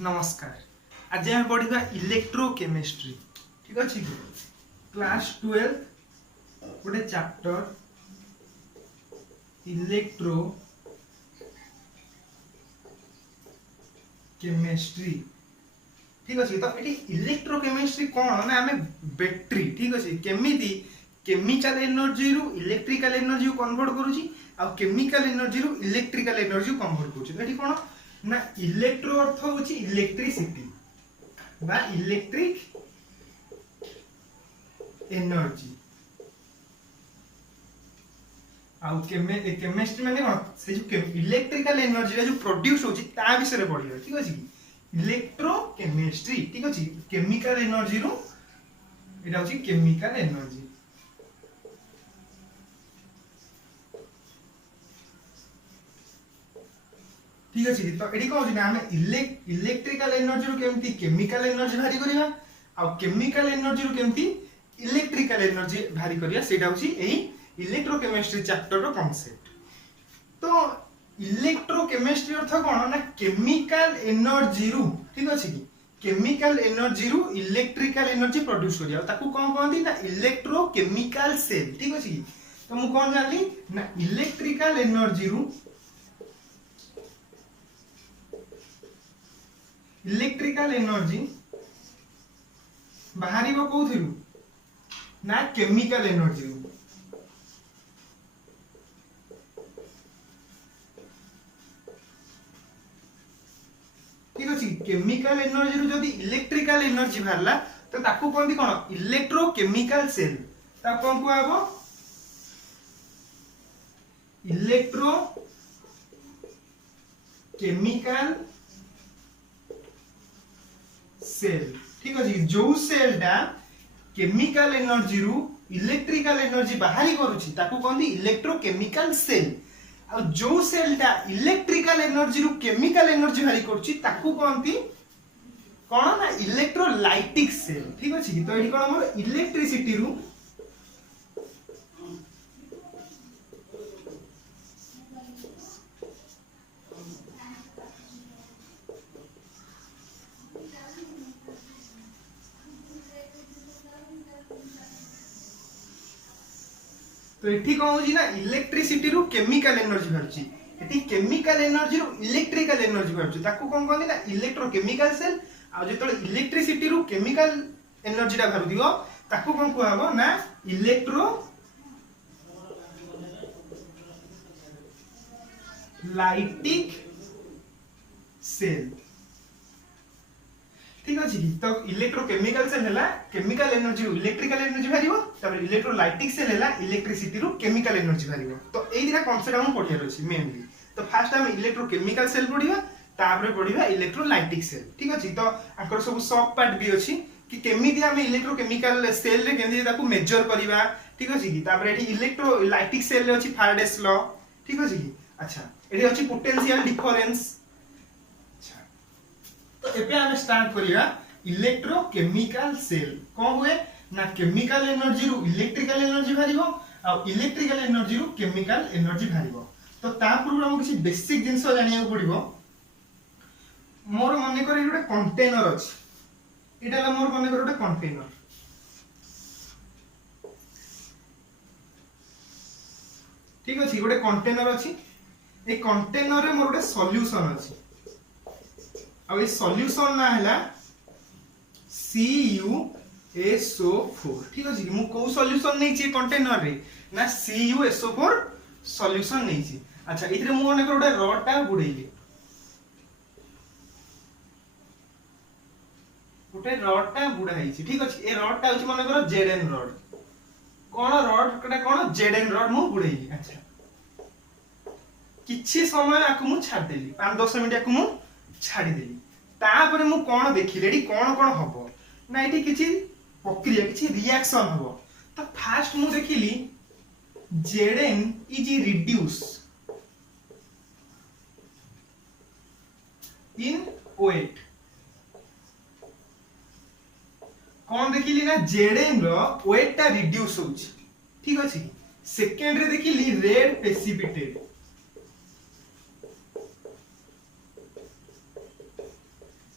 नमस्कार। आज हम पढ़ा इलेक्ट्रोकेमिस्ट्री। ठीक अच्छे क्लास 12 गोटे चैप्टर इलेक्ट्रो केमिस्ट्री। ठीक अच्छे तो ये इलेक्ट्रोकेमिस्ट्री कौन ना आम बैटरी ठीक अच्छे केमी केमिकल एनर्जी रु इलेक्ट्रिकल एनर्जी कन्वर्ट करुच्ची आ केमिकल एनर्जी रु इलेक्ट्रिकल एनर्जी कन्वर्ट करुच्ची। कौन ना इलेक्ट्रो अर्थ होची इलेक्ट्रिसिटी बा इलेक्ट्रिक एनर्जी आउ केमिस्ट्री माने कोन से जो इलेक्ट्रिकल एनर्जी जो प्रोड्यूस होची ता विषय रे पढियो। ठीक अछि इलेक्ट्रो केमिस्ट्री ठीक अछि केमिकल एनर्जी रो एटा होची केमिकल एनर्जी। ठीक अच्छे तो ये कौन ना आम इलेक्ट्रिकल एनर्जी रू केमती केमिकल एनर्जी भारी करिया आ केमिकल एनर्जी रू केमती इलेक्ट्रिकल एनर्जी भारी करिया सेटा होची एही इलेक्ट्रोकेमिस्ट्री चैप्टर रो कांसेप्ट। तो इलेक्ट्रोकेमिस्ट्री अर्थ कोन ना केमिकल एनर्जी रू ठीक अछि कि केमिकल एनर्जी रू इलेक्ट्रिकल एनर्जी प्रोड्यूस करिया ताकू कोन कहंती ना इलेक्ट्रोकेमिकल सेल। ठीक अछि तो मु कोन जानली ना इलेक्ट्रिकल एनर्जी रू इलेक्ट्रिकल एनर्जी बाहरी कौथिलु ना केमिकल एनर्जी। ठीक अछि केमिकल एनर्जी रू जदी इलेक्ट्रिकल एनर्जी बाहरला तो ताकू कोनती कोन इलेक्ट्रोकेमिकल सेल ता कोन को आबो इलेक्ट्रो केमिकल सेल। ठीक अछि जो सेल टा केमिकल एनर्जी रू इलेक्ट्रिकल एनर्जी बाहरी करूची ताकू कहंदी इलेक्ट्रोकेमिकल सेल आ जो सेल टा इलेक्ट्रिकल एनर्जी रू केमिकल एनर्जी बाहरी करूची ताकू कहंदी कोन ना इलेक्ट्रोलाइटिक सेल। ठीक अछि तो एठी कोन हमर इलेक्ट्रिसिटी रू तो एठी कौन होजी ना इलेक्ट्रिसिटी रू केमिकल एनर्जी बाहरची एठी केमिकल एनर्जी रू इलेक्ट्रिकल एनर्जी बाहरची ताकू कोन कहंदी ना इलेक्ट्रोकेमिकल सेल आ जेतले इलेक्ट्रिसिटी रू केमिकल एनर्जी टा बाहर दियो ताकू कोन कहबो ना इलेक्ट्रो लाइटिक सेल। ठीक अछि तो इलेक्ट्रोकेमिकल सेल हला केमिकल एनर्जी रू इलेक्ट्रिकल एनर्जी भारिबो तबे इलेक्ट्रोलाइटिक सेल हला इलेक्ट्रिसिटी रू केमिकल एनर्जी भारिबो। तो एई दिना कांसेप्ट हम पढिया रछि मेनली। तो फर्स्ट हम इलेक्ट्रोकेमिकल सेल पढिबा तापर पढिबा इलेक्ट्रोलाइटिक सेल। ठीक अछि तो आकर सब सब पार्ट भी अछि कि केमिति हम इलेक्ट्रोकेमिकल सेल रे केमिति ताकू मेजर करिबा। ठीक अछि कि तापर एठी इलेक्ट्रोलाइटिक सेल रे अछि फाराडेस लॉ। ठीक अछि कि अच्छा एठी अछि पोटेंशियल डिफरेंस। तो एबे हम स्टार्ट करिया इलेक्ट्रोकेमिकल सेल कोन हुए ना केमिकल एनर्जी रू इलेक्ट्रिकल एनर्जी भारिबो आ इलेक्ट्रिकल एनर्जी रू केमिकल एनर्जी भारिबो। तो ता पूर्व हम किसी बेसिक जिंस जानिया पड़िबो। मोर मने करे गोटे कंटेनर अछि एटा ला मोर मने करे गोटे कंटेनर। ठीक अछि गोटे कंटेनर अछि ए कंटेनर रे मोर गोटे सॉल्यूशन अछि अब ये सॉल्यूशन ना हैला CuSO4। ठीक अछि मु को सॉल्यूशन नै छी कंटेनर रे ना CuSO4 सॉल्यूशन नै छी। अच्छा इतरे मु ने गोटे रड टा बुडैली गोटे रड टा बुडाई छी। ठीक अछि ए रड टा होची माने करो Zn रड कोन रड कटा कोन Zn रड मु बुडैली। अच्छा किछि समय आकु मु छाड़ देली 5-10 मिनिट आकु मु छाड़ी देली तापर मु कोन देखिले एडी कोन कोन हबो ना एटी किछि प्रक्रिया किछि रिएक्शन हबो। तो फास्ट मु देखिली Zn is reduce in weight कोन देखिली ना Zn रो वेट टा रिड्यूस होछि। ठीक अछि सेकेंड रे देखिली रेड प्रेसिपिटेट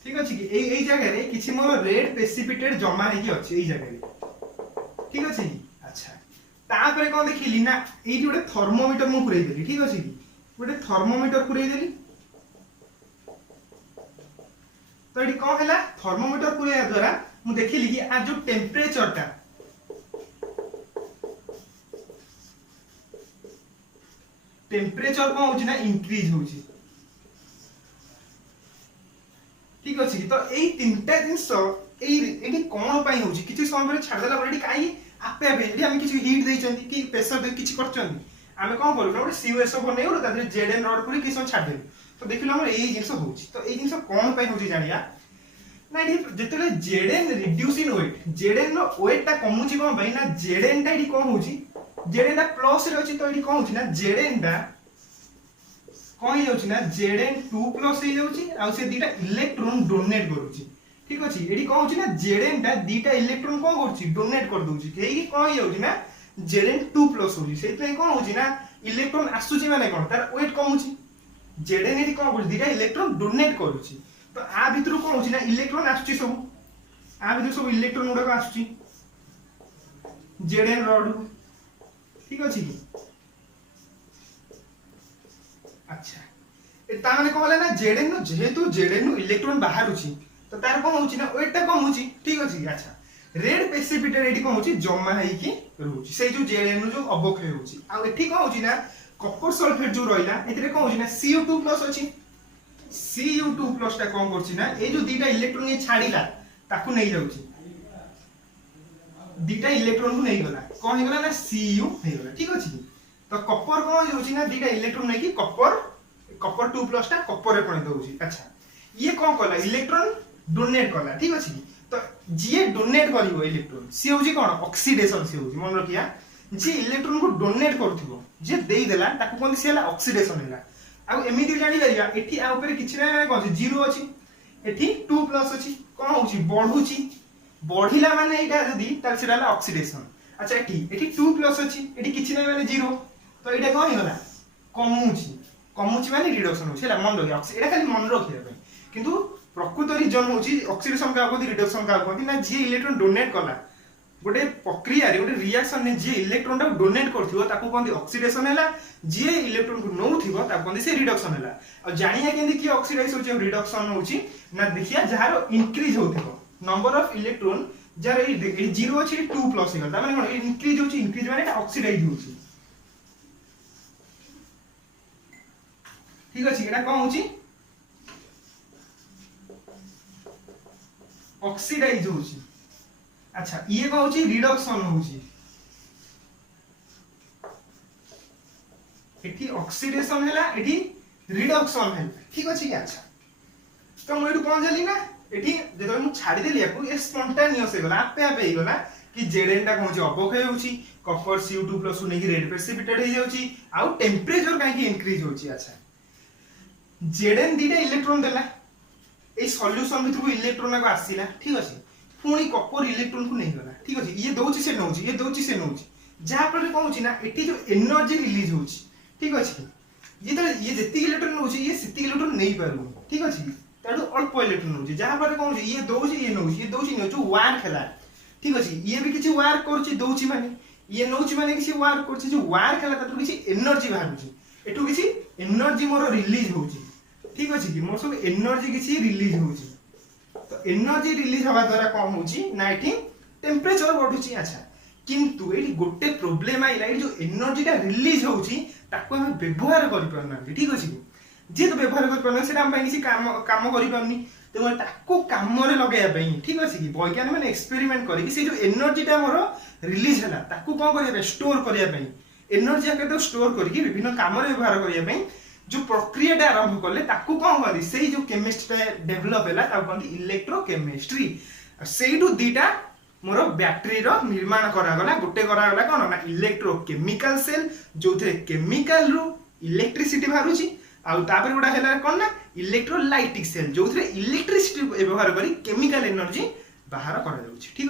ठीक अछि कि एई जगह रे किछि मोर रेड प्रेसिपिटेट जमा हे कि अछि एई जगह रे ठीक अछि कि अच्छा तापरे कोन देखिली ना एई गोटे थर्मोमीटर मु पुरै देली ठीक अछि कि गोटे थर्मोमीटर पुरै देली तो एटी कोन हैला थर्मोमीटर पुरैया द्वारा मु देखिली कि आ जो टेम्परेचर टा टेम्परेचर कोन होची ना इंक्रीज होची ठीक अछि तो एई तीनटा जिंस एटी कोन पई होची किछि समय पर छाड़ देला पर एटी काई आपे आपे एटी हम किछि हीट देइचंती कि प्रेशर दे किछि करचंती आमे कोन करू ना सीओएसओ बनै और तादरे जेडएन रॉड पुरी किछि छाड़ देलु तो देखिलो हमर एई जिंस होची तो एई जिंस कोन पई होची जानिया ना एटी जेतेले जेडएन रिड्यूस इन वेट जेडएन रो वेट टा कमुची कोन पई ना जेडएन टा एटी कोन होची जेडएन टा प्लस रे अछि तो एटी कोन होची ना जेडएन टा कोन होची ना जेडएन2+ हे जाउची आ से दीटा इलेक्ट्रॉन डोनेट करूची ठीक अछि एडी कोन होची ना जेडएन टा दीटा इलेक्ट्रॉन कोन करूची डोनेट कर दोची केही कोन होची ना जेडएन2+ होची सेतै कोन होची ना इलेक्ट्रॉन आसुची माने कोन तार वेट कमुची जेडएन एडी कोन करूची दीटा इलेक्ट्रॉन डोनेट करूची तो आ भितरु कोन होची ना इलेक्ट्रॉन आसुची सब आ भितरु सब इलेक्ट्रॉन उडा आसुची जेडएन रॉड ठीक अछि कि अच्छा ता माने कहले ना जेडएन नो जेहेतु जेडएन नो इलेक्ट्रॉन बाहरुची तो तार कोन होची ना वेट टा कम होची ठीक अछि अच्छा रेड प्रेसिपिटेट एडी कोन होची जमा हेई की रहउची से जो जेडएन नो जो अबक्षय होची आ एठी कोन होची ना कॉपर सल्फेट जो रहिला एथिरे कोन होची ना Cu2+ अछि Cu2+ टा कोन करची ना ए जो दीटा इलेक्ट्रॉन ये छाडीला ताकू नै जाउची दीटा इलेक्ट्रॉन को नै गला कोन हे गला ना Cu हे गला ठीक अछि तो कॉपर कोन होची ना दीटा इलेक्ट्रॉन नै की कॉपर 2+ टा कॉपर रे परिणत होची अच्छा ये कोन कला इलेक्ट्रॉन डोनेट कला ठीक अछि तो जे डोनेट करिवो इलेक्ट्रॉन सी होची कोन ऑक्सीडेशन से होची मन रखिया जे इलेक्ट्रॉन को डोनेट करथिवो जे देई देला ताकू कोन से हला ऑक्सीडेशन हैला आ एमिति जानि परिया एठी आ ऊपर किछि ना कोन 0 अछि एठी 2+ अछि कोन होची बढ़ुची बढ़िला माने एटा जदी ताल सेला ऑक्सीडेशन अच्छा एठी 2+ अछि एठी किछि नै माने 0 तो एटा कोन हेला कमुची माने रिडक्शन होची हला मन रखिया एटा खाली मन रखिया पे किंतु प्रकृत रीजन होची ऑक्सीडेशन का होती रिडक्शन का होती ना जे इलेक्ट्रॉन डोनेट कला गोटे प्रक्रिया रे गोटे रिएक्शन ने जे इलेक्ट्रॉन टा डोनेट करथिवो ताकू कोन ऑक्सीडेशन हैला जे इलेक्ट्रॉन को नौथिवो ताकू कोन से रिडक्शन हैला आ जानिया केंदी की ऑक्सीडाइज होची और रिडक्शन होची ना देखिया जहारो इंक्रीज होथिवो नंबर ऑफ इलेक्ट्रॉन जार ए 0 अछि 2+ हे गला माने कोन इंक्रीज होची इंक्रीज माने ऑक्सीडाइज होची ठीक अछि एटा कोन होची ऑक्सीडाइज होची अच्छा ये कोन होची रिडक्शन होची एठी ऑक्सीडेशन हैला एठी रिडक्शन हैला ठीक अछि कि अच्छा तो मैं एठु कोन जली ना एठी जेतो मु छाडी देली याकू ए स्पॉन्टेनियस हे गला आपे आपे हे गला कि जेडएन टा कोन अबक्षय होची कॉपर Cu2+ नेकी रेड प्रेसिपिटेट हे जाउची आ टेम्परेचर काहे कि इंक्रीज होची अच्छा जेडएन दीटा इलेक्ट्रॉन देला ए सॉल्यूशन भितर को इलेक्ट्रॉन को आसीला ठीक अछि पुणी कॉपर इलेक्ट्रॉन को नै गला ठीक अछि ये दोची से नौची ये दोची से नौची जहा पर कोन होची ना एठी जो एनर्जी रिलीज होची ठीक अछि ये जेती इलेक्ट्रॉन नौची ये सेती इलेक्ट्रॉन नै पारु ठीक अछि ताडू अल्प इलेक्ट्रॉन नौची जहा पर कोन होची ये दोची ये नौची जो वार खेला ठीक अछि ये भी किछि वार करची दोची माने ये नौची माने किछि वार करची जो वार खेला ताडू किछि एनर्जी बाहरुची एठू किछि एनर्जी मोर रिलीज होची ठीक अछि कि मोर सब एनर्जी किछि रिलीज होची तो एनर्जी रिलीज हवा द्वारा कम होची ना एठी टेम्परेचर बढ़ुची अच्छा किंतु एठी गोटे प्रॉब्लम आइला ए जो एनर्जी टा रिलीज होची ताको हम व्यवहार करि परना ठीक अछि जे तो व्यवहार करि परना सेटा हम किछि काम करि परनी तो ताको काम रे लगाया पई ठीक अछि कि वैज्ञानिक माने एक्सपेरिमेंट करि कि से जो एनर्जी टा मोर रिलीज हला ताको कोन करिया स्टोर करिया पई एनर्जी आके तो स्टोर करि कि विभिन्न काम रे व्यवहार करिया पई जो प्रक्रिया टा आरंभ करले ताकू कोन करी सेही जो केमिस्ट्री डेवलप हैला ताकू कोन इलेक्ट्रोकेमिस्ट्री सेहीटू दीटा मोर बैटरी रो निर्माण करा गला गोटे करा गला कोन ना इलेक्ट्रोकेमिकल सेल जोथे केमिकल रू इलेक्ट्रिसिटी बाहरुची आ तापर गोटा हैला कोन ना इलेक्ट्रोलाइटिक सेल जोथे इलेक्ट्रिसिटी व्यवहार करी केमिकल एनर्जी बाहर करा जाउची ठीक